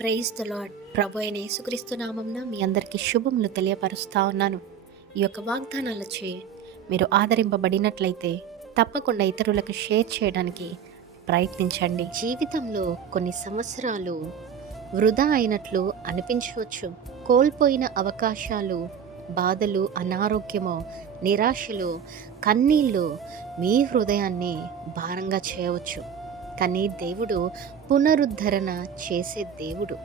Praise the lord. ప్రభు అయిన యేసుక్రీస్తు నామంన మీ అందరికీ శుభములు తెలియపరుస్తా ఉన్నాను. ఈ యొక్క వాగ్దానాలచే మీరు ఆదరింపబడినట్లయితే తప్పకుండా ఇతరులకు షేర్ చేయడానికి ప్రయత్నించండి. జీవితంలో కొన్ని సంవత్సరాలు వృధా అయినట్లు అనిపించవచ్చు. కోల్పోయిన అవకాశాలు, బాధలు, అనారోగ్యము, నిరాశలు, కన్నీళ్ళు మీ హృదయాన్ని భారంగా చేయవచ్చు. కానీ దేవుడు పునరుద్ధరణ చేసే దేవుడు.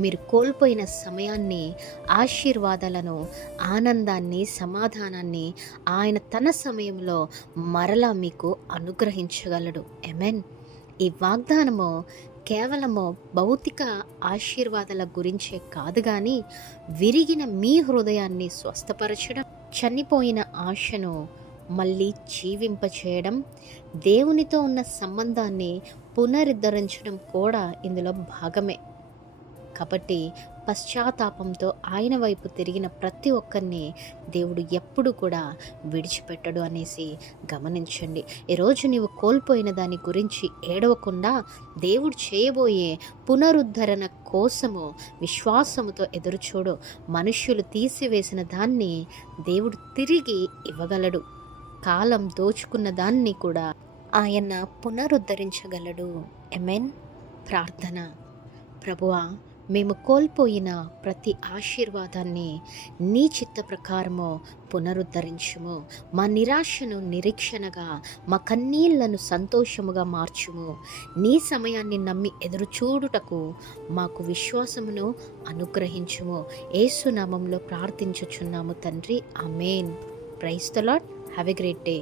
మీరు కోల్పోయిన సమయాన్ని, ఆశీర్వాదాలను, ఆనందాన్ని, సమాధానాన్ని ఆయన తన సమయంలో మరలా మీకు అనుగ్రహించగలడు. ఆమేన్. ఈ వాగ్దానము కేవలము భౌతిక ఆశీర్వాదాల గురించే కాదు, కానీ విరిగిన మీ హృదయాన్ని స్వస్థపరచడం, చనిపోయిన ఆశను మళ్ళీ జీవింపచేయడం, దేవునితో ఉన్న సంబంధాన్ని పునరుద్ధరించడం కూడా ఇందులో భాగమే. కాబట్టి పశ్చాత్తాపంతో ఆయన వైపు తిరిగిన ప్రతి ఒక్కరిని దేవుడు ఎప్పుడు కూడా విడిచిపెట్టడు అనేసి గమనించండి. ఈరోజు నీవు కోల్పోయిన దాని గురించి ఏడవకుండా దేవుడు చేయబోయే పునరుద్ధరణ కోసము విశ్వాసముతో ఎదురుచూడు. మనుష్యులు తీసివేసిన దాన్ని దేవుడు తిరిగి ఇవ్వగలడు. కాలం దోచుకున్న దాన్ని కూడా ఆయన పునరుద్ధరించగలడు. ఆమేన్. ప్రార్థన. ప్రభువా, మేము కోల్పోయిన ప్రతి ఆశీర్వాదాన్ని నీ చిత్త ప్రకారము పునరుద్ధరించుము. మా నిరాశను నిరీక్షణగా, మా కన్నీళ్లను సంతోషముగా మార్చుము. నీ సమయాన్ని నమ్మి ఎదురుచూడుటకు మాకు విశ్వాసమును అనుగ్రహించుము. యేసు నామములో ప్రార్థించుచున్నాము తండ్రి. Amen. Praise the lord. Have a great day.